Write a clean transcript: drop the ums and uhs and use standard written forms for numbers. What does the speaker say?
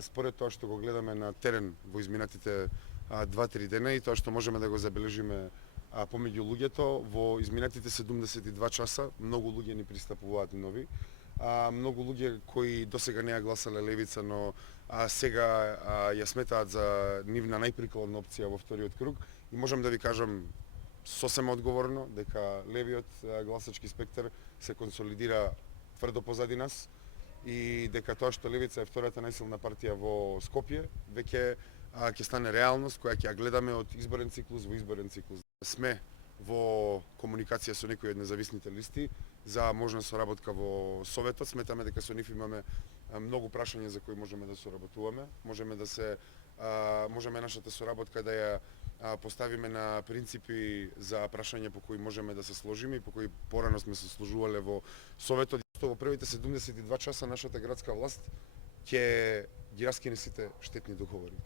Според тоа што го гледаме на терен во изминатите 2-3 дена и тоа што можеме да го забележиме помеѓу луѓето, во изминатите 72 часа многу луѓе ни пристапуваат нови. Многу луѓе кои досега не ја гласале левица, но сега ја сметаат за нивна најприкладна опција во вториот круг и можам да ви кажам сосема одговорно дека левиот гласачки спектар се консолидира тврдо позади нас и дека тоа што левица е втората најсилна партија во Скопје веќе ќе стане реалност која ќе ја гледаме од изборен циклус во изборен циклус. Сме во комуникација со некои од независните листи за можна соработка во Советот. Сметаме дека со нив имаме многу прашања за кои можеме да соработуваме. Можеме нашата соработка да ја поставиме на принципи за прашања по кои можеме да се сложиме и по кои порано сме се сложувале во Советот. Во првите 72 часа нашата градска власт ќе ги раскине сите штетни договори.